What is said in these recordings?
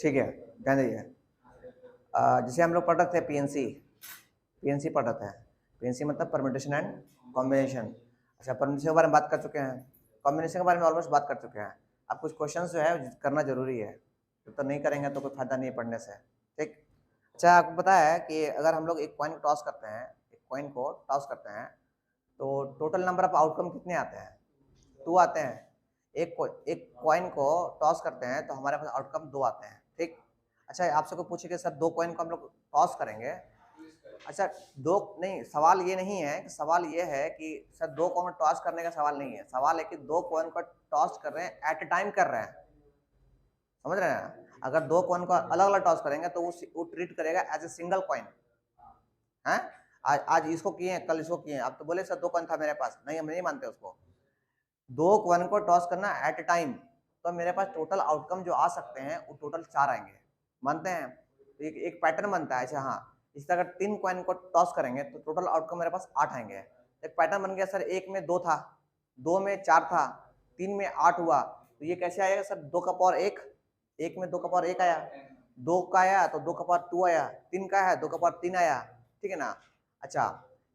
ठीक है, ध्यान दीजिए। जैसे हम लोग पढ़ रहे थे पीएनसी, पीएनसी पढ़ रहे थे। पीएनसी मतलब परम्यूटेशन एंड कॉम्बिनेशन। अच्छा, परम्यूटेशन के बारे में बात कर चुके हैं, कॉम्बिनेशन के बारे में ऑलमोस्ट बात कर चुके हैं। अब कुछ क्वेश्चंस जो है करना जरूरी है, तो नहीं करेंगे तो कोई फायदा नहीं है पढ़ने से। ठीक। अच्छा, आपको पता है कि अगर हम लोग एक कॉइन टॉस करते हैं, एक कॉइन को टॉस करते हैं, तो टोटल नंबर ऑफ आउटकम कितने आते हैं? 2 आते हैं। एक कॉइन को टॉस करते हैं तो हमारे पास आउटकम 2 आते हैं। ठीक। अच्छा, आपसे कोई पूछे कि सर 2 कॉइन को हम लोग टॉस करेंगे, अच्छा 2 नहीं, सवाल ये नहीं है कि, सवाल ये है कि सर 2 कॉइन को टॉस करने का सवाल नहीं है। सवाल है कि 2 कॉइन को टॉस कर रहे हैं, एट ए टाइम कर रहे हैं, समझ रहे हैं? अगर 2 कॉइन को अलग अलग टॉस करेंगे तो वो ट्रीट करेगा एज ए सिंगल कॉइन है। आज इसको किए, कल इसको किए। आप तो बोले सर 2 कॉइन था मेरे पास, नहीं हम नहीं मानते उसको। 2 कॉइन को टॉस करना एट ए टाइम, तो मेरे पास टोटल आउटकम जो आ सकते हैं वो टोटल 4 आएंगे, मानते हैं? तो एक पैटर्न बनता है। अच्छा हाँ, इस तरह अगर 3 कॉइन को टॉस करेंगे तो टोटल आउटकम मेरे पास 8 आएंगे। एक पैटर्न बन गया सर, 1 में 2 था, 2 में 4 था, 3 में 8 हुआ, तो ये कैसे आएगा सर? 2 का पावर 1, 1 में 2 का पावर 1 आया, 2 का आया तो 2 का पावर 2 आया, 3 का है 2 का पावर 3 आया, ठीक है ना? अच्छा,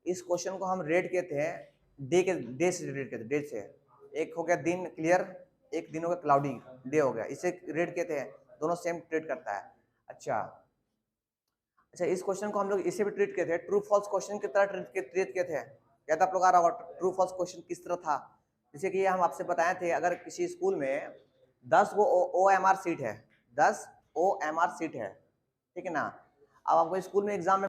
इस क्वेश्चन को हम रेट किए थे डे से रेट किए थे, डेट से। एक हो गया दिन क्लियर, एक दिन हो गया क्लाउडी, डे हो गया, इसे रेट किए थे, दोनों सेम ट्रीट करता है। अच्छा, इस क्वेश्चन को हम लोग इसे भी ट्रीट किए थे, ट्रू फॉल्स क्वेश्चन की तरह ट्रीट किए थे। क्या था आप लोग आ रहा होगा, ट्रू फॉल्स क्वेश्चन किस तरह था? जैसे कि हम आपसे बताए थे, अगर किसी स्कूल में 10 वो OMR सीट है, 10 OMR सीट है, ठीक है ना? अब आपको स्कूल में एग्जाम में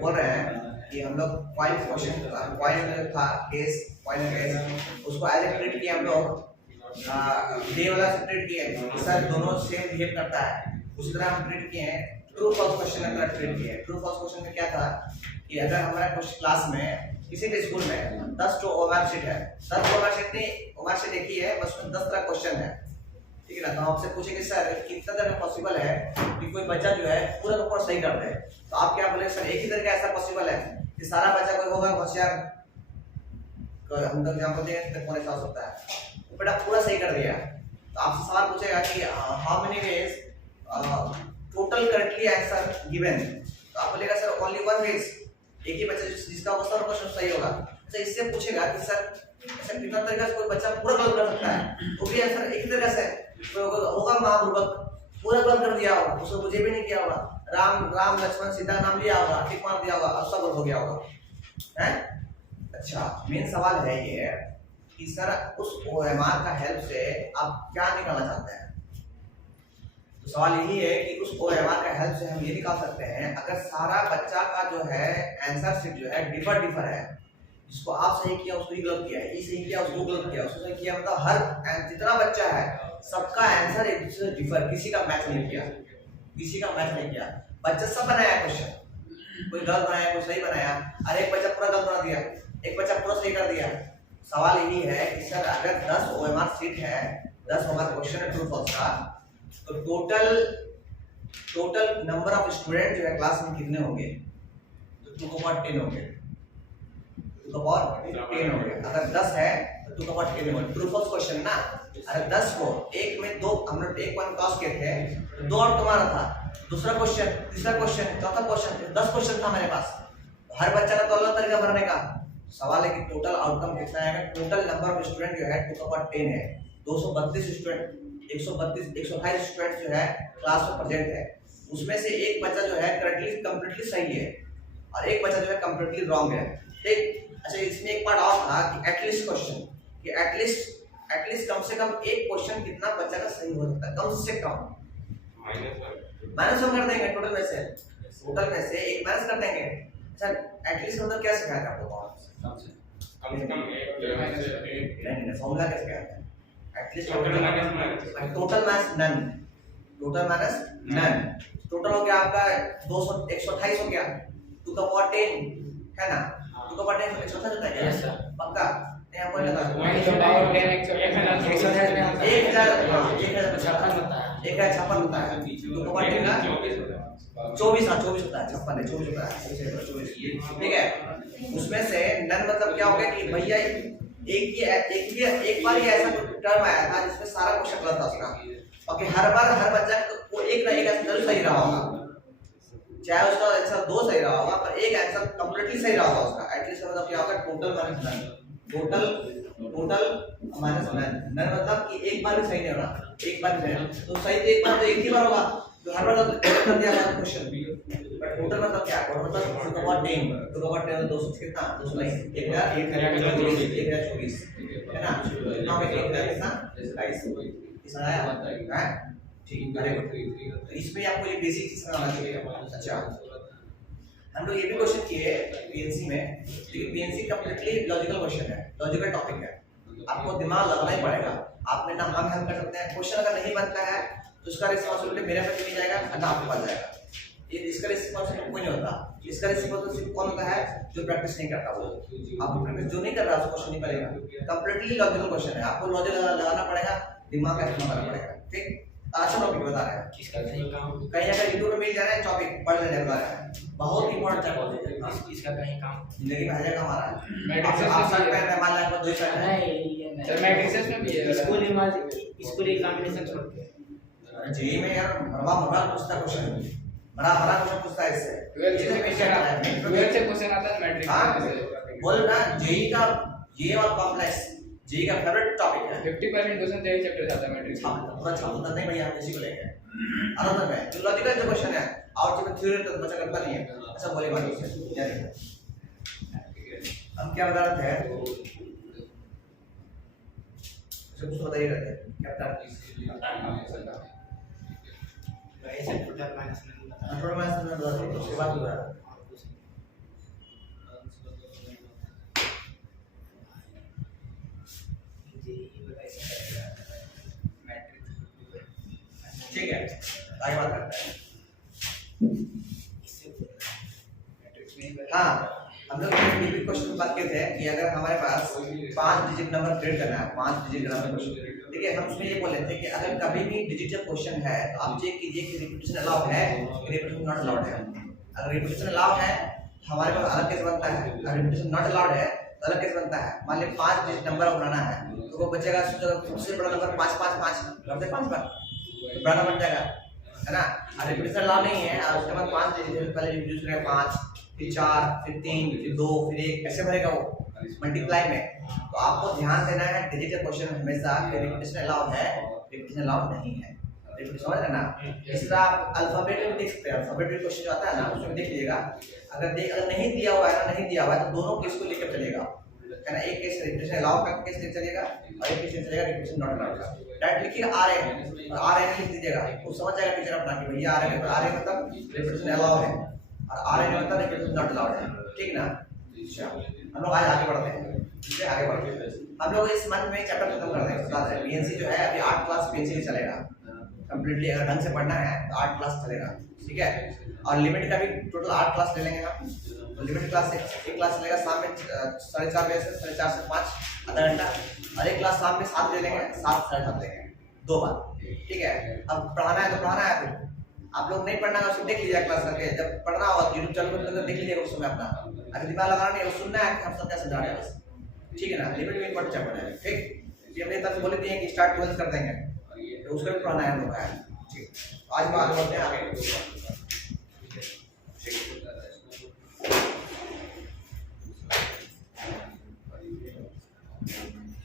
बोल रहे हैं कि हम लोग पॉइंट क्वेश्चन, पॉइंट था केस, पॉइंट केस, उसको एज ए ट्रीट किया हम लोग, डे वाला से ट्रीट किए सर, दोनों सेम बिहेव करता है, उसी तरह हम ट्रीट किए हैं। ट्रू फॉल्स क्वेश्चन का ट्रीट किए। ट्रू फॉल्स क्वेश्चन में क्या था कि अगर हमारा कुछ क्लास में किसी भी स्कूल में 10 तो ओवर शीट है, 10 ओवर शीट नहीं, ओवर शीट एक ही है, बस उसमें 10 तरह क्वेश्चन है, ठीक है ना? तो हम आपसे पूछेंगे सर कितना तरह पॉसिबल है कि कोई बच्चा जो है पूरा का पूरा सही कर दे, तो आप क्या बोले सर एक ही तरह का ऐसा पॉसिबल है कि सारा बच्चा कोई होगा होशियार, हम तो एग्जांपल दें तो कौन सा हो सकता है, तो बेटा पूरा सही कर दिया, तो आपसे सवाल पूछेगा कि how many ways total correctly answer given, तो आप बोलेगा सर ओनली वन वेज, एक ही बच्चा जिसका वो सारा क्वेश्चन सही होगा। अच्छा, इससे पूछेगा कि सर ऐसा कितना तरीका से कोई बच्चा पूरा गलत कर सकता है, तो भी आंसर एक ही तरीका से होगा, महापूर्वक पूरा गलत कर दिया होगा, उसको मुझे भी नहीं किया होगा, राम लक्ष्मण सीता नाम लिया होगा, टिक मार दिया होगा, अब सब हो गया होगा, है? अच्छा, मेन सवाल है ये कि सर उस OMR का हेल्प से आप क्या निकालना चाहते हैं? तो सवाल यही है कि उस OMR का हेल्प से हम ये निकाल सकते हैं, अगर सारा बच्चा का जो है आंसर शीट जो है डिफर है, जिसको आप सही किया उसको गलत किया, ये सही किया उसको गलत किया, उसको सही किया, मतलब हर जितना बच्चा है सबका आंसर एक दूसरे से डिफर, किसी का मैच नहीं किया, किसी का मैच नहीं किया, बच्चा सब बनाया क्वेश्चन, कोई गलत बनाया कोई सही बनाया, अरे एक बच्चा पूरा गलत बना दिया, एक बच्चा पूरा सही कर दिया। सवाल यही है कि सर अगर 10 OMR सीट है, 10 OMR क्वेश्चन है ट्रू फॉल्स का, तो total total number of student जो है क्लास में कितने होंगे, तो 2 का पावर 10 हो गए, 2 का पावर 10 हो गए। अगर 10 है तो 2 का पावर 10 होगा। ट्रू फॉल्स क्वेश्चन ना। अरे 10 को एक में 2 हम लोग एक पॉइंट क्रॉस किए थे, तो 2 और तुम्हारा था, दूसरा क्वेश्चन, तीसरा क्वेश्चन, चौथा क्वेश्चन, 10 क्वेश्चन था मेरे पास। हर बच्चा का तो अलग तरीका भरने का सवाल है कि टोटल आउटकम कितना आएगा। टोटल नंबर ऑफ स्टूडेंट जो है 2 का पावर 10 है। 232 स्टूडेंट, 128 स्टूडेंट जो है क्लास में प्रेजेंट है, उसमें से एक बच्चा जो है करेक्टली कंप्लीटली सही है और एक बच्चा जो है कंप्लीटली रॉन्ग है। ठीक। अच्छा, इसमें एक पार्ट और था कि एटलीस्ट क्वेश्चन, कि एटलीस्ट कम से कम एक क्वेश्चन कितना बच्चा का सही हो सकता है, कम से कम माइनस हम कर देंगे टोटल में से, एक माइनस कर देंगे। अच्छा, एटलीस्ट मतलब क्या सिखाया था आपको, कम से कम नहीं फॉर्मूला कैसे क्या है, at least total minus none, total हो गया आपका 200 128 हो गया, 2 का पावर 10 है ना, 2 का पावर 10 128 होता है क्या? पक्का नहीं, आपको लगा 1056 होता है, 2 का पावर 10 का 24 होता है, 56 नहीं 24 होता है, ठीक है। उसमें से नन मतलब क्या हो गया कि भैया एक बार ही ऐसा टर्म आया था जिसमें सारा क्वेश्चन गलत था उसका, और हर बार हर बच्चा को एक ना एक आंसर जरूर सही रहा होगा, चाहे उसका आंसर 2 सही रहा होगा पर एक आंसर कंप्लीटली सही रहा होगा उसका। एटलीस्ट मतलब क्या होगा, total minus none, total minus none मतलब कि एक बार भी सही नहीं होगा, एक बार भी तो सही एक बार तो एक ही बार होगा, तो हर बार तो कर दिया जाएगा क्वेश्चन। बट टोटल मतलब क्या है, टोटल मतलब 2 का पावर 10 200 कितना, 200 नहीं 1024 है ना, कितना में 1000 कितना 27 कितना आया है, ठीक है। तो इसमें आपको ये बेसिक चीज समझना चाहिए। अच्छा, हम लोग ये भी क्वेश्चन किए पीएनसी में, लेकिन पीएनसी कंप्लीटली लॉजिकल क्वेश्चन है, लॉजिकल टॉपिक है, आपको दिमाग लगाना ही पड़ेगा। आपने ना हम हेल्प कर सकते हैं, क्वेश्चन अगर नहीं बनता है तो उसका रिस्पांसिबिलिटी मेरे पे नहीं जाएगा ना आपके पास जाएगा, ये इसका रिस्पांसिबिलिटी कोई नहीं होता। इसका रिस्पांसिबिलिटी कौन होता है, जो प्रैक्टिस नहीं करता वो। आप प्रैक्टिस जो नहीं कर रहा उसको क्वेश्चन नहीं पड़ेगा। कंप्लीटली लॉजिकल क्वेश्चन है, आपको लॉजिक लगाना पड़ेगा, दिमाग का इस्तेमाल करना पड़ेगा। ठीक, अच्छा टॉपिक बता रहा है, किसका कहीं अगर यूट्यूब में मिल जा रहा है टॉपिक पढ़ लेने बता रहा है, बहुत इंपॉर्टेंट है, इसका कहीं काम जिंदगी में आ जाएगा हमारा। मैट्रिक्स आप साल पे मान लो आपको 2 साल है सर, मैट्रिक्स में भी है स्कूल एग्जामिनेशन छोड़ के जेई में यार बड़ा पूछता क्वेश्चन, बड़ा क्वेश्चन पूछता है इससे 12 से क्वेश्चन आता है मैट्रिक्स से। बोल ना जेई का ये और कॉम्प्लेक्स जेई का फेवरेट टॉपिक है, 50% क्वेश्चन तेरे चैप्टर से आता है मैट्रिक्स पूरा छापता नहीं भैया, हम इसी को लेंगे अलग में जो लॉजिकल जो क्वेश्चन है और जो थ्योरी तो बच्चा करता नहीं है। अच्छा बोलिए बात से हम क्या बता रहे थे, कुछ बता ही रहे थे कैप्टन ऐसे टोटल माइनस में बता दो, उसके बाद हो रहा ठीक है। आगे बात करते हैं। हाँ, हम लोग ये भी क्वेश्चन बात किए थे कि अगर हमारे पास 5 डिजिट नंबर क्रिएट करना है, 5 डिजिट नंबर क्वेश्चन, ठीक है, हम उसमें ये बोल रहे थे कि अगर कभी भी डिजिटल क्वेश्चन है तो आप चेक कीजिए कि रिपीटेशन अलाउड है कि रिपीटेशन नॉट अलाउड है। अगर रिपीटेशन अलाउड है हमारे पास अलग केस बनता है, अगर रिपीटेशन नॉट अलाउड है तो अलग केस बनता है। मान लीजिए 5 डिजिट नंबर बनाना है तो वो बचेगा सबसे बड़ा नंबर 555 करते 5 बार तो बड़ा बन जाएगा, है ना। और रिपीटेशन अलाउड नहीं है और उसके बाद 5 डिजिट पहले रिड्यूस करेगा 5 फिर 4 फिर 3 फिर 2 फिर 1 कैसे भरेगा वो मल्टीप्लाई में। तो आपको ध्यान देना है डिजिटल क्वेश्चन हमेशा रिपीटेशन अलाउड है, रिपीटेशन अलाउड नहीं है, समझ रहे ना। इस तरह आप अल्फाबेट में देख सकते हैं, अल्फाबेट क्वेश्चन जो आता है ना उसमें देख लीजिएगा, अगर नहीं दिया हुआ है तो दोनों केस को लेकर चलेगा, है ना। एक केस रिपीटेशन अलाउड का केस लेकर चलेगा और एक केस चलेगा रिपीटेशन नॉट अलाउड का। डायरेक्ट लिखिएगा आरएन लिख दीजिएगा, वो समझ जाएगा टीचर अपना कि भैया आरएन मतलब रिपीटेशन अलाउड है और आरएन मतलब रिपीटेशन नॉट अलाउड है, ठीक ना। हम लोग आज आगे बढ़ते हैं, इससे आगे बढ़ते हैं। हम लोग इस मंथ में चैप्टर खत्म कर देंगे, बता दें पीएनसी जो है अभी 8 क्लास पीएनसी चलेगा कंप्लीटली, अगर ढंग से पढ़ना है तो 8 क्लास चलेगा, ठीक है। और लिमिट का भी टोटल 8 क्लास ले लेंगे हम, तो लिमिट क्लास एक क्लास चलेगा शाम में 4:30 बजे से 4:30 से 5 आधा घंटा, और एक क्लास शाम में 7 ले लेंगे, 7 साढ़े 7 लेंगे 2 बार, ठीक है। अब पढ़ाना है तो पढ़ाना है, फिर आप लोग नहीं पढ़ना है उसको देख लीजिए क्लास करके, जब पढ़ना हो यूट्यूब चालू करके देख लीजिएगा उस समय अपना, अगर दिमाग लगाना नहीं है सुनना है हम सब क्या समझा रहे हैं बस, ठीक है ना। लिमिट में पढ़ चैप्टर है, ठीक। ये अपने तरफ से बोले दिए कि स्टार्ट 12 कर देंगे तो उसका भी पढ़ना है हम लोग का, ठीक। आज हम आगे बढ़ते हैं आगे, ठीक।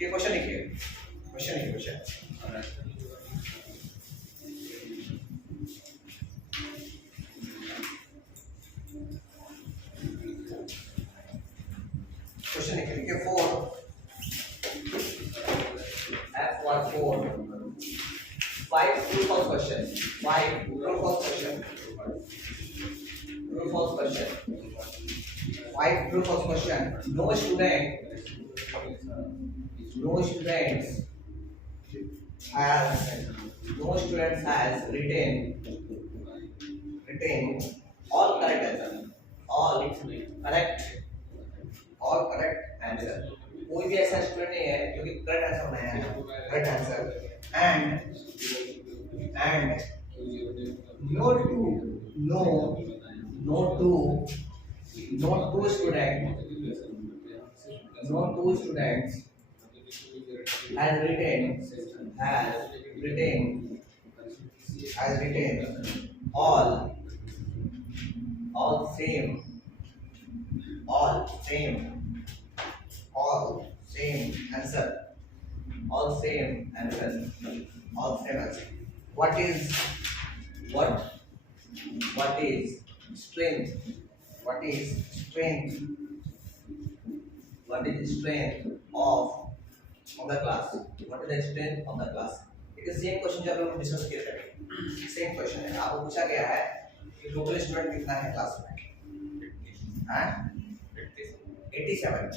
क्वेश्चन लिखिए, क्वेश्चन लिखिए, क्वेश्चन क्वेश्चन लिखिए 4 F1 4 5 true false question, 5 true false question, true false question, 5 true false question. No students has written all correct answer, all correct answer. कोई भी ऐसा स्टूडेंट नहीं है जो कि करेक्ट आंसर बनाया है, correct answer. And no two students has written all same answer. What is strength? What is strength of the class? What is the strength of the class? It is same question जो हम लोग discuss किए थे, same question है। आपको पूछा गया है कि टोटल स्टूडेंट कितना है क्लास में? हाँ 87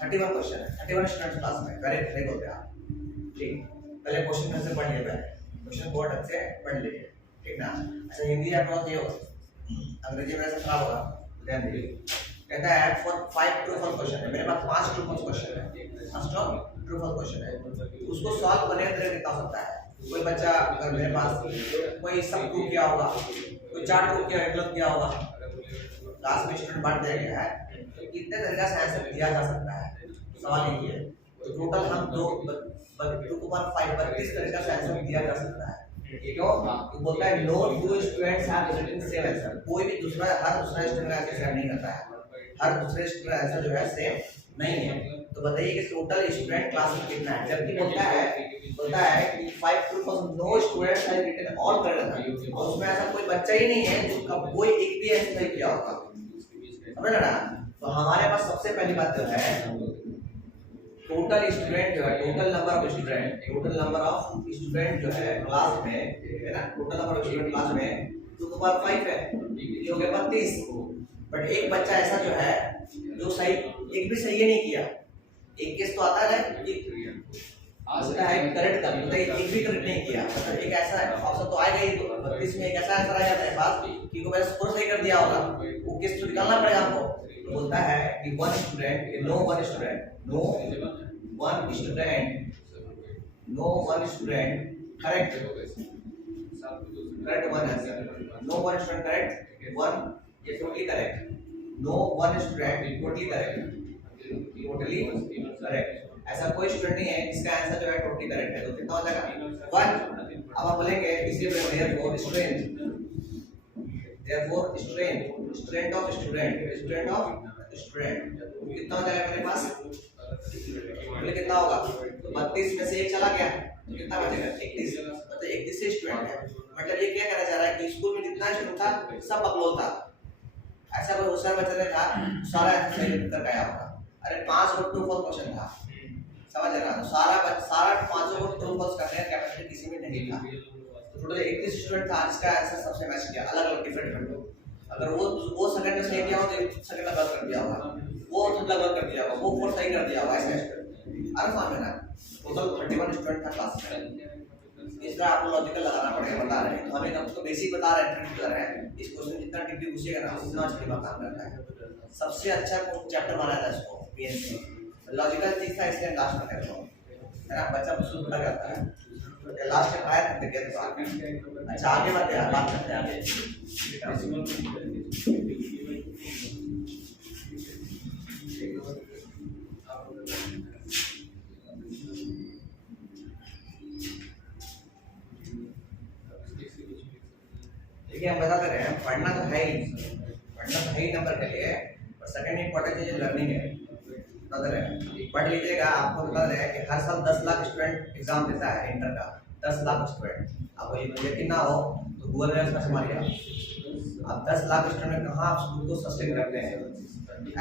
31 क्वेश्चन है, 31 स्टूडेंट क्लास में। करेक्ट नहीं बोलते आप, ठीक। पहले क्वेश्चन में से पढ़ लिए, पहले क्वेश्चन बोर्ड ढंग से पढ़ लीजिए, ठीक ना। अच्छा हिंदी आप लोग ये हो, अंग्रेजी में ऐसा खराब होगा, ध्यान दीजिए। कहता है फॉर 5 ट्रू फॉल्स क्वेश्चन है, मेरे पास 5 ट्रू फॉल्स क्वेश्चन है, 5 ट्रू फॉल्स क्वेश्चन है। उसको सॉल्व करने का तरीका कितना हो सकता है? कोई बच्चा अगर मेरे पास कोई सब प्रूव किया होगा, कोई 4 प्रूव किया, गलत किया होगा, क्लास में स्टूडेंट बांट दिया गया है, तो कितने तरीका से आंसर दिया जा सकता है? सवाल ये है। तो टोटल हम 32 तरीका से आंसर दिया जा सकता है। क्यों? तो बोलता है no two students have written same answer. कोई भी हर दूसरा स्टूडेंट आंसर सेम नहीं करता है, हर दूसरे स्टूडेंट आंसर जो है सेम नहीं है। तो बताइए कि टोटल स्टूडेंट क्लास में कितना है? जबकि बोलता है कि 5 true false, no students have written all correct, और उसमें ऐसा कोई बच्चा ही नहीं है जिसका कोई एक भी आंसर नहीं किया होगा, समझ रहे ना। तो हमारे पास सबसे पहली बात जो है टोटल स्टूडेंट जो है, टोटल नंबर ऑफ स्टूडेंट जो है क्लास में, है ना, total number of student class में 2 to power 5 है, ये हो गया 32। बट एक बच्चा ऐसा जो है जो सही एक भी सही नहीं किया, एक केस तो आता है कि आता है करेक्ट का, मतलब एक भी करेक्ट नहीं किया, मतलब एक ऐसा ऑप्शन तो आएगा ही, 32 में एक ऐसा आंसर आ जाता है पास कि को मैंने स्कोर सही कर दिया होगा, वो केस तो निकालना पड़ेगा आपको। तो बोलता है कि no one student correct one answer, no one student correct one, ये totally correct, no one student totally correct. ऐसा कोई स्टूडेंट नहीं है जिसका आंसर जो है टोटली करेक्ट है। तो कितना हो जाएगा 1। अब आप बोलेंगे इसी में देयरफॉर स्ट्रेंथ ऑफ स्टूडेंट कितना हो जाएगा मेरे पास? बोले कितना होगा? तो 32 में से एक चला गया तो कितना बचेगा? 31। मतलब 31 से स्टूडेंट है, मतलब ये क्या कहना चाह रहा है कि स्कूल में जितना स्टूडेंट था सब बकलोल था। ऐसा कोई होशियार बच्चा नहीं था सारा आंसर सही कर गया होगा। अरे 5 को ट्रू फॉल्स क्वेश्चन था, समझ रहे ना। तो सारा 5 को ट्रू फॉल्स करने का कैपेसिटी किसी में नहीं था। तो टोटल 31 स्टूडेंट था जिसका आंसर सबसे मैच किया, अलग-अलग डिफरेंट लोग। अगर वो सेकंड में सही किया हो तो सेकंड में गलत कर दिया होगा, वो तो गलत कर दिया होगा, वो फोर्थ सही कर दिया होगा, ऐसे अरे समझ में ना। टोटल 31 स्टूडेंट था क्लास में। इसका आपको लॉजिकल लगाना पड़ेगा, बता रहे हैं तो हमें तो बेसिक बता रहे हैं, ट्रिक कर रहे हैं। इस क्वेश्चन जितना डिग्री घुसेगा ना उतना अच्छी बात काम करता है। सबसे अच्छा चैप्टर माना था इसको पीएनसी, लॉजिकल चीज था इसलिए लास्ट में करता हूं, है ना। बच्चा शुरू करता है लास्ट टाइम आया था देखिए तो अच्छा आगे बढ़ते हैं बात करते हैं आगे देखिए हम बताते रहे हैं पढ़ना तो है ही नंबर के लिए और सेकंड इंपॉर्टेंट चीज लर्निंग है बता रहे हैं पढ़ लीजिएगा आपको बता रहे हैं कि हर साल 10 लाख स्टूडेंट एग्जाम देता है इंटर का 10 लाख स्टूडेंट आपको ये यकीन ना हो तो गूगल में सर्च मारिए आप 10 लाख स्टूडेंट कहाँ आप स्कूल को सस्टेन करते हैं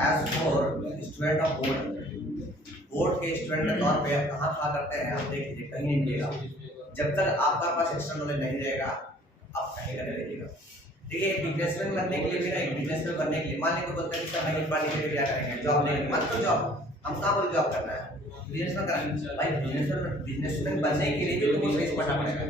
as for student of board के स्टूडेंट के तौर पे आप कहाँ खा करते हैं आप देख लीजिए कहीं नहीं मिलेगा जब तक आपका पास एक्स्ट्रा नॉलेज नहीं रहेगा आप कहीं नहीं रहिएगा देखिए बिजनेसमैन बनने के लिए भी नहीं बिजनेसमैन बनने के लिए मान लीजिए बोलते हैं कि सर नहीं पढ़ने के लिए क्या करेंगे जॉब नहीं मत तो जॉब हम कहाँ बोले जॉब करना है बिजनेसमैन करना भाई बिजनेसमैन बनने के लिए भी तो कुछ पढ़ना पड़ेगा है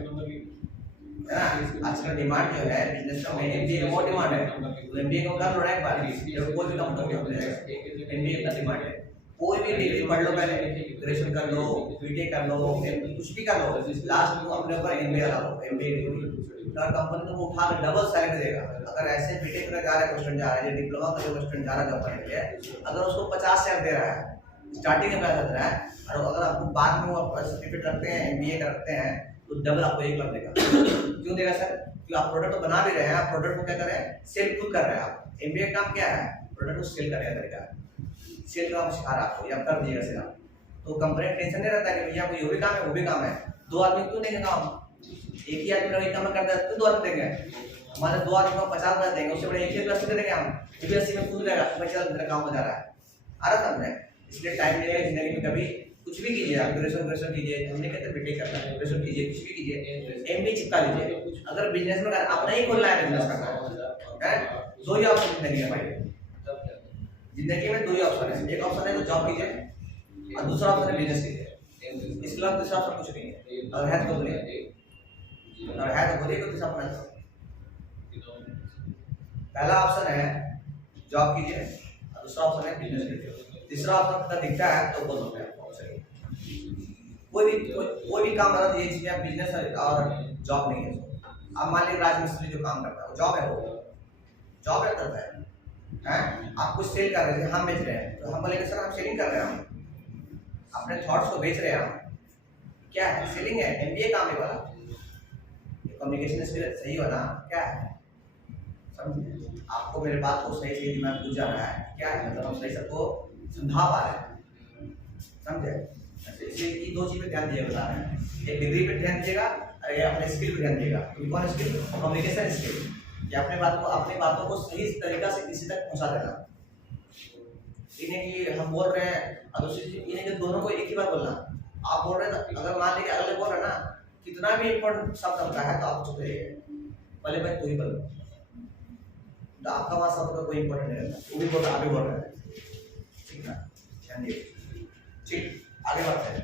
ना आजकल डिमांड जो है बिजनेस का एमबीए का बहुत डिमांड है तो एमबीए को कर लो ना एक बार जब कोई भी कंपनी हो जाएगा एमबीए का डिमांड है कोई भी डिग्री पढ़ लो पहले ग्रेजुएशन कर लो बीटेक कर लो कुछ भी कर लो लास्ट में अपने ऊपर एमबीए ला लो एमबीए डिग्री और कंपनी तो वो उठा के डबल सैलरी देगा अगर ऐसे बीटेक में जा रहा है स्टूडेंट जा रहा है डिप्लोमा का जो स्टूडेंट जा रहा है जॉब करने के लिए अगर उसको 50,000 दे रहा है स्टार्टिंग में पैसा दे रहा है और अगर आपको बाद में वो सर्टिफिकेट रखते हैं एमबीए करते हैं तो डबल आपको 1 लाख देगा क्यों देगा सर क्योंकि आप प्रोडक्ट तो बना भी रहे हैं आप प्रोडक्ट को क्या कर रहे हैं सेल खुद कर रहे हैं आप एमबीए का काम क्या है प्रोडक्ट को सेल करने का तरीका सेल का सिखा रहा है आपको या कर दिएगा सर तो कंपनी टेंशन नहीं रहता है कि भैया ये भी काम है वो भी काम है 2 आदमी क्यों देंगे काम एक ही आदमी वही काम करता है तो 2 आदमी देंगे हमारे 2 आदमी को 50 रुपए देंगे उससे बड़े एक ही 80 देंगे हम ये भी 80 में खुद रहेगा मैं चल मेरा काम हो जा रहा है आ रहा था इसलिए टाइम मिलेगा जिंदगी में कभी कुछ भी कीजिए आप ग्रेजुएशन कीजिए हमने कहते बीटेक करना है ग्रेजुएशन कीजिए कुछ भी कीजिए एमबीए चिपका लीजिए अगर बिजनेस में अपना ही खोलना है बिजनेस करना है 2 ही ऑप्शन जिंदगी में भाई जिंदगी में 2 ही ऑप्शन है एक ऑप्शन है तो जॉब कीजिए और दूसरा ऑप्शन है बिजनेस कीजिए इसके अलावा दूसरा ऑप्शन कुछ नहीं है और है तो बोलिए और है तो बोलिए कुछ अपना पहला ऑप्शन है जॉब कीजिए और दूसरा ऑप्शन है बिजनेस कीजिए तीसरा ऑप्शन अगर दिखता है तो बोल सकते हैं कोई भी काम मतलब ये चीज है बिजनेस और जॉब नहीं है अब मान लीजिए राजमिस्त्री जो काम करता है वो जॉब है वो जॉब करता है आप कुछ सेल कर रहे थे हम बेच रहे हैं तो हम बोलेंगे सर हम सेलिंग कर रहे हैं हम अपने थॉट्स को बेच रहे हैं हम क्या है सेलिंग है एमबीए काम है वाला कम्युनिकेशन स्किल सही हो ना क्या है समझिए आपको मेरे बात को सही सही दिमाग घुस जा रहा है क्या है मतलब हम सही सबको समझा पा रहे हैं समझे इसलिए ये 2 चीज पे ध्यान दिए बता रहे हैं एक डिग्री पे ध्यान दीजिएगा और ये अपने स्किल पे ध्यान दीजिएगा कौन स्किल कम्युनिकेशन स्किल या अपनी बातों को सही तरीका से किसी तक पहुंचा देना इन्हें कि हम बोल रहे हैं और दूसरी चीज इन्हें कि दोनों को एक ही बात बोलना आप बोल रहे हैं अगर मान लीजिए अगले बोल रहे हैं ना कितना भी इंपॉर्टेंट शब्द होता है तो आप चुप रहिए पहले भाई तू ही बोल तो आपका वहां शब्द का कोई इंपॉर्टेंट नहीं रहता वो भी बोल रहा अभी बोल रहे हैं ठीक है ध्यान दिए ठीक आगे बढ़ते हैं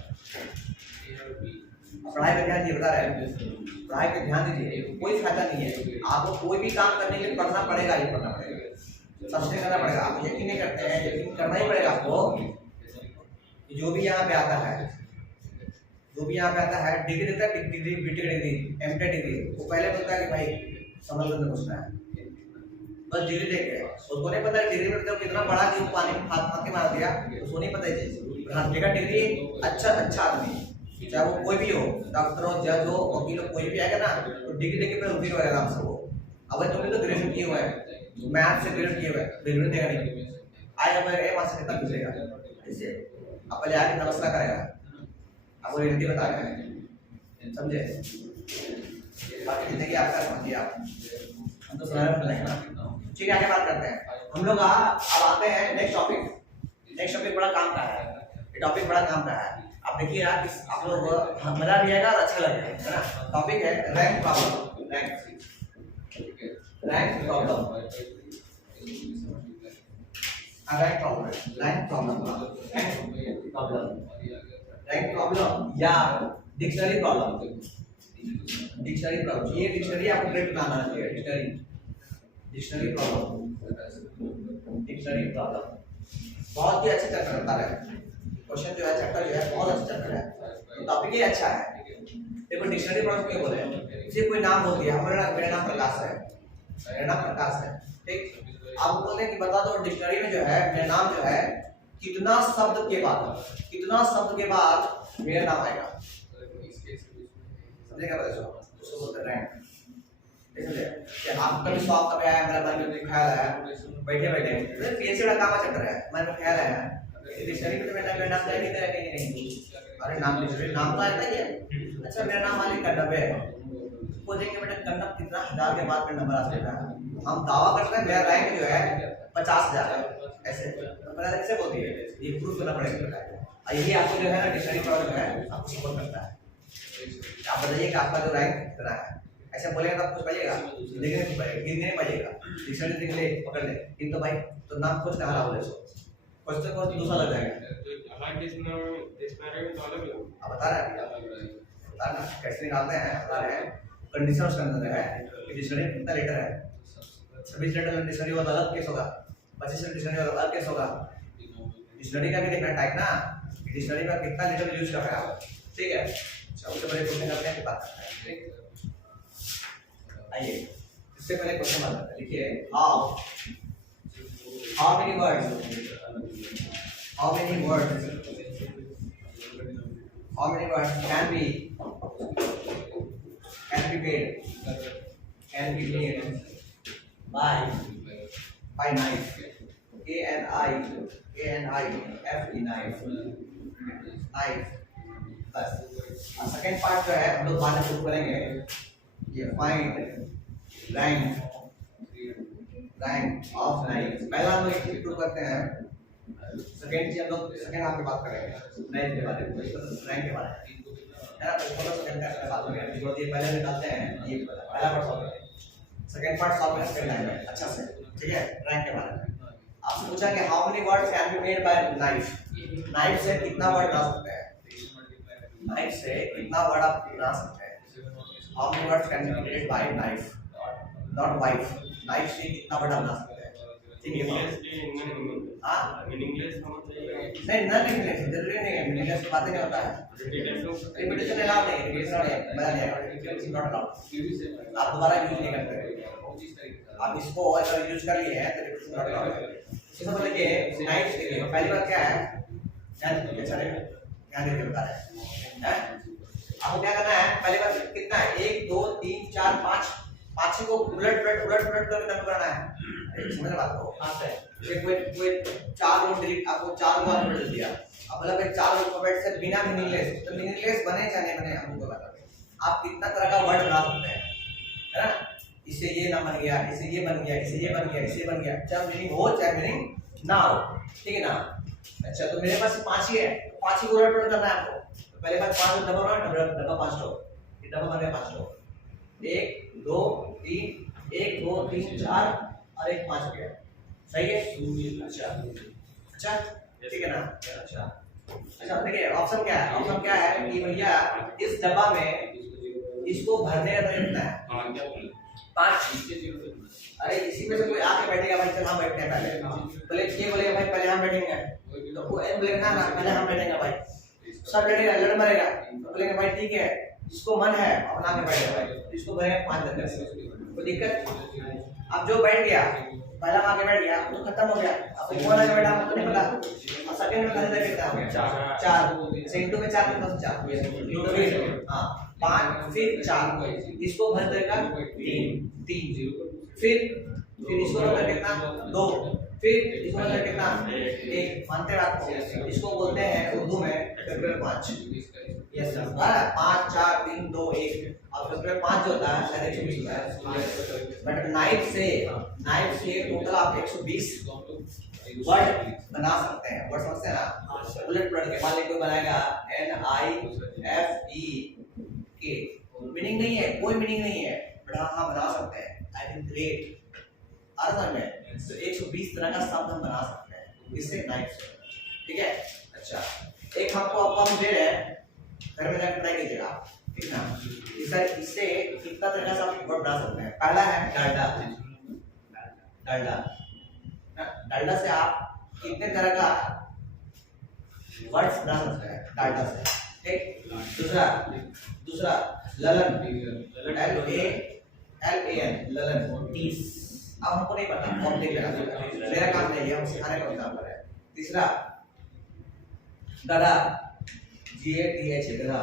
पढ़ाई पे ध्यान दिए बता रहे हैं पढ़ाई पे ध्यान दीजिए कोई फायदा नहीं है आपको कोई भी काम करने के लिए पढ़ना पड़ेगा ही पढ़ना पड़ेगा सबसे करना पड़ेगा आप यकीन नहीं करते हैं यकीन करना ही पड़ेगा आपको जो भी यहाँ पे आता है जो भी यहाँ पे आता है डिग्री देता है degree BTech degree MTech degree वो पहले बोलता है कि भाई समझ लो घुसना है बस डिग्री देख के उसको नहीं पता डिग्री में तो कितना बड़ा कि वो पानी में हाथ के मार दिया उसको नहीं पता ये चीज हाँ देखा डिग्री अच्छा आदमी चाहे वो कोई भी हो डॉक्टर हो जज हो वकील हो कोई भी आएगा ना तो डिग्री लेके फिर वकील होगा आराम से वो अब तुमने तो ग्रेजुएशन किए हुए हैं मैथ से ग्रेजुएट किए हुए हैं ग्रेजुएट देगा नहीं आएगा मेरे वहां से कितना पूछेगा इससे अब पहले आके नमस्कार करेगा आपको रियलिटी बता रहे हैं समझे बाकी जिंदगी आपका समझिए आप हम तो सुना रहे हैं ना ठीक है आगे बात करते हैं हम लोग अब आते हैं नेक्स्ट टॉपिक बड़ा काम का है ये टॉपिक बड़ा काम का है आप देखिए यार आप लोग मजा भी आएगा और अच्छा लगेगा है ना टॉपिक है रैंक प्रॉब्लम रैंक प्रॉब्लम या डिक्शनरी प्रॉब्लम ये डिक्शनरी आपको करेक्ट बनाना चाहिए डिक्शनरी प्रॉब्लम बहुत ही अच्छे चैप्टर बता रहे हैं क्वेश्चन जो है चैप्टर जो है बहुत अच्छा चैप्टर है तो टॉपिक ही अच्छा है देखो डिक्शनरी पढ़ो क्यों बोले, जैसे कोई नाम बोल दिया, मेरा नाम प्रकाश है, मेरा नाम प्रकाश है, ठीक। आप बोलते हैं कि बता दो डिक्शनरी में जो है मेरा नाम जो है कितना शब्द के बाद मेरा नाम आएगा, समझेगा बच्चों, उसको बोलते हैं रैंक। इसलिए कि आपका भी शौक कब आया, मेरा मन में ख्याल आया बैठे बैठे पीएचडी का काम चल रहा है, मन में ख्याल आया डिक्शनरी में तो मेरा नाम नहीं दे रहा कहीं नहीं, अरे नाम डिक्शनरी नाम तो आता ही है, अच्छा मेरा नाम वाले कन्नब है, वो देखेंगे बेटा कन्नब कितना 1000 के बाद में नंबर आ सकता है, हम दावा करते हैं मेरा रैंक जो है 50,000 है, ऐसे पता कैसे बोलती है, ये प्रूफ करना पड़ेगा, यही आपको जो है ना डिक्शनरी प्रॉब्लम है आपको सपोर्ट करता है। आप बताइए कि आपका जो रैंक कितना है, ऐसे बोलेगा तब कुछ पाइएगा, देखने कुछ पाइएगा, गिनने नहीं पाइएगा, डिक्शनरी देख ले पकड़ ले इन तो भाई तो नाम खोज कहाँ रहा बोले सो खोजते खोजते दूसरा लग जाएगा। हमारे डिक्शनरी में तो अलग है, आप बता रहे हैं बता ना कैसे निकालते हैं, बता रहे हैं कंडीशन उसके अंदर है कि डिक्शनरी कितना लेटर है, 26 लेटर डिक्शनरी वाला अलग केस होगा, 25 लेटर डिक्शनरी वाला अलग केस होगा, डिक्शनरी का भी देखना टाइप ना डिक्शनरी में कितना लेटर यूज कर रहा है, ठीक है। सबसे पहले क्वेश्चन करते हैं बात करते हैं, ठीक। आइए इससे पहले क्वेश्चन बात करते हैं, लिखिए how many words can be made by knife, knife knife बस। सेकंड पार्ट जो है हम लोग बाद में प्रूव करेंगे, ये फाइंड रैंक ऑफ नाइफ, पहला हम लोग एक प्रूव करते हैं, सेकंड चीज हम लोग सेकंड हाफ में बात करेंगे नाइफ के बारे में, रैंक के बारे में है ना, तो थोड़ा सेकंड का बात करेंगे, जो ये पहले निकालते हैं ये पहला पार्ट सॉल्व करेंगे, सेकंड पार्ट सॉल्व करेंगे सेकंड टाइम में अच्छा से, ठीक है। रैंक के बारे में आपसे पूछा कि how many words can be made by knife, knife से कितना वर्ड बना सकते हैं, नाइफ से कितना वर्ड आप बना सकते हैं, how many words can be created by knife not wife, knife से कितना वर्ड बना सकते हैं, ठीक है। हां मीनिंगलेस होना चाहिए, नहीं ना मीनिंगलेस जरूरी नहीं है, मीनिंगलेस बातें नहीं होता है, रिपीटेशन अलाउड नहीं है, रिपीटेशन नॉट अलाउड, आप दोबारा यूज नहीं करते, आप इसको अगर यूज कर लिए हैं तो रिपीटेशन नॉट अलाउड है। इससे समझ लीजिए नाइफ के लिए पहली बात क्या है, ध्यान देके बता रहे हैं, आपको क्या करना है, पहली बात कितना है 1 2 3 4 5 पांच को उलट पलट कर नंबर करना है, समझ रहे बात को, हां सर ये कोई चार रो डिलीट आपको चार बार नंबर दे दिया, अब मतलब एक चार अल्फाबेट से बिना मीनिंगलेस, तो मीनिंगलेस बने चाहे नहीं बने हमको बता दें, आप कितना तरह का वर्ड बना सकते हैं, है ना, इससे ये ना बन गया, इससे ये बन गया, इससे ये बन गया, इससे बन गया, चाहे मीनिंग हो चाहे मीनिंग ना हो, ठीक है ना। अच्छा तो मेरे पास 5 ही है, 5 ही को उलट पलट करना है आपको, तो पहले बार 5 डबल 5 तो ये डबल बन गया 5 तो 1 2 3 1 2 3 4 और 1 5 हो गया, सही है। अच्छा ठीक है ना, अच्छा देखिए ऑप्शन क्या है, ऑप्शन क्या है कि भैया इस डब्बा में इसको भरने का कितना है 5, अरे इसी में से कोई आके बैठेगा भाई, चल हम बैठते हैं पहले ये बोलेगा भाई पहले हम बैठेंगे, तो वो एम बोलेगा ना पहले हम बैठेंगे भाई, सब लड़ेगा लड़ मरेगा, तो बोलेंगे भाई ठीक है जिसको मन है अपना के बैठेगा भाई, जिसको भरेगा 5 दिन में कोई दिक्कत, अब जो बैठ गया पहला आके बैठ गया तो खत्म हो गया, अब कौन आके बैठा हमको नहीं पता, और सेकंड में कितने कितना हो गया 4 से इंटू में 4 कितना से 4 हां 5 फिर 4 इसको भर देगा 3 फिर इसको भर कितना 2 फिर इसको भर कितना 1, मानते हैं आपको, इसको बोलते हैं उर्दू में फैक्टोरियल 5, यस सर 5 4 3 2 1, और फैक्टोरियल 5 जो होता है शायद 120 होता है, बट नाइफ से टोटल आप 120 वर्ड बना सकते हैं, वर्ड समझते हैं ना, उलट पलट के मान लीजिए कोई बनाएगा NIFEK, मीनिंग नहीं है, कोई मीनिंग नहीं है, बट हाँ बना सकते हैं, आई थिंक ग्रेट अर्थ में, तो 120 तरह का शब्द हम बना सकते हैं इससे नाइफ से, ठीक है। अच्छा एक हमको हम दे रहे हैं, घर में जाकर ट्राई कीजिएगा, ठीक ना, इससे कितना तरह का शब्द वर्ड बना सकते हैं, पहला है डालडा से आप कितने तरह का वर्ड्स बना सकते हैं डालडा से, एक दूसरा दूसरा ललन LALAN ललन 30। अब हमको नहीं पता, हम देख लेना, मेरा काम नहीं है, हम सिखाने का काम कर रहे हैं। तीसरा गधा GATH गधा।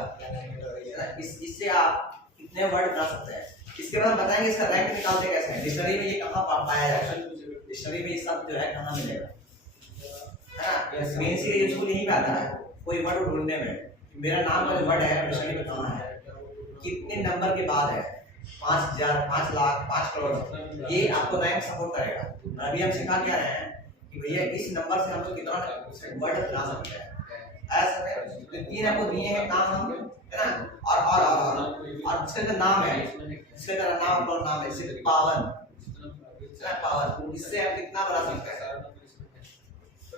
इससे आप कितने वर्ड बना सकते हैं। इसके बाद हम बताएंगे इसका रैंक निकालते कैसे हैं। डिक्शनरी में ये कहाँ पाया जाएगा, डिक्शनरी में ये सब जो है कहाँ मिलेगा, है ना। मेन से यूजफुल यही पे आता है, कोई वर्ड ढूंढने में मेरा नाम का जो वर्ड है डिक्शनरी में कहाँ है, कितने नंबर के बाद है, 5000, 5 लाख, 5 करोड़, ये आपको रैंक सपोर्ट करेगा। अभी हम सिखा क्या रहे हैं कि भैया इस नंबर से हम तो कितना वर्ड बना सकते हैं। ऐसे 3 आपको दिए हैं काम हम, है ना। और इसका जो नाम है, इसका जो नाम और नाम है, जैसे पावन, पावन, इससे आप कितना बना सकते हैं,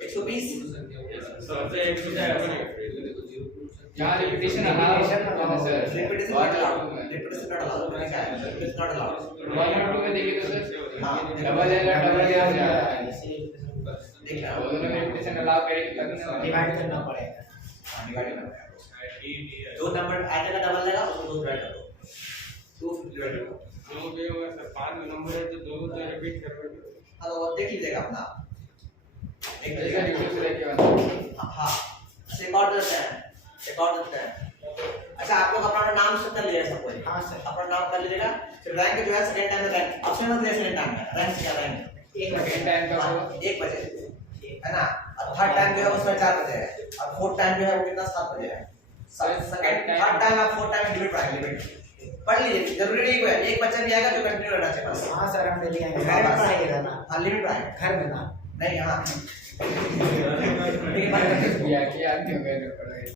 120। सबसे 100 यहाँ repetition allowed sir, repetition not allowed, repetition not allowed, repetition not allowed. 1 और 2 में देखिए तो सर हाँ, डबल है, डबल यहाँ जा रहा है। देखना दोनों में रिपीटेशन अलाउ करेंगे तभी ना डिवाइड करना पड़ेगा। डिवाइड करना है, जो नंबर आ जाएगा डबल लेगा उसको 2 डिवाइड कर दो, 2 डिवाइड कर दो। जो भी होगा सर 5 नंबर है तो 2 तो रिपीट कर दो। हाँ वो देख लीजिएगा अपना, एक जैसा रिपीट से लेके आते हाँ रिकॉर्ड देते हैं, रिकॉर्ड देते हैं। अच्छा आप लोग अपना नाम से कर लीजिएगा, सब कोई हाँ सर। अपना नाम कर लीजिएगा। फिर रैंक जो है सेकंड टाइम में रैंक ऑप्शन में दिया, सेकंड टाइम में रैंक क्या रैंक 1 सेकंड टाइम का वो 1 बजे, है ना। और थर्ड टाइम जो है उसमें 4 बजे है, और फोर्थ टाइम जो है वो कितना 7 बजे है। सेकंड थर्ड टाइम और फोर्थ टाइम लिमिट पढ़ाएंगे, लिमिट पढ़ लीजिए, जरूरी नहीं है एक बच्चा भी आएगा जो कंटिन्यू रहना चाहिए बस। हाँ सर, हम ले लिए हैं। घर में पढ़ाइएगा ना, हाँ लिमिट पढ़ाएंगे, घर में ना। नहीं यहाँ किया आदमी हो गए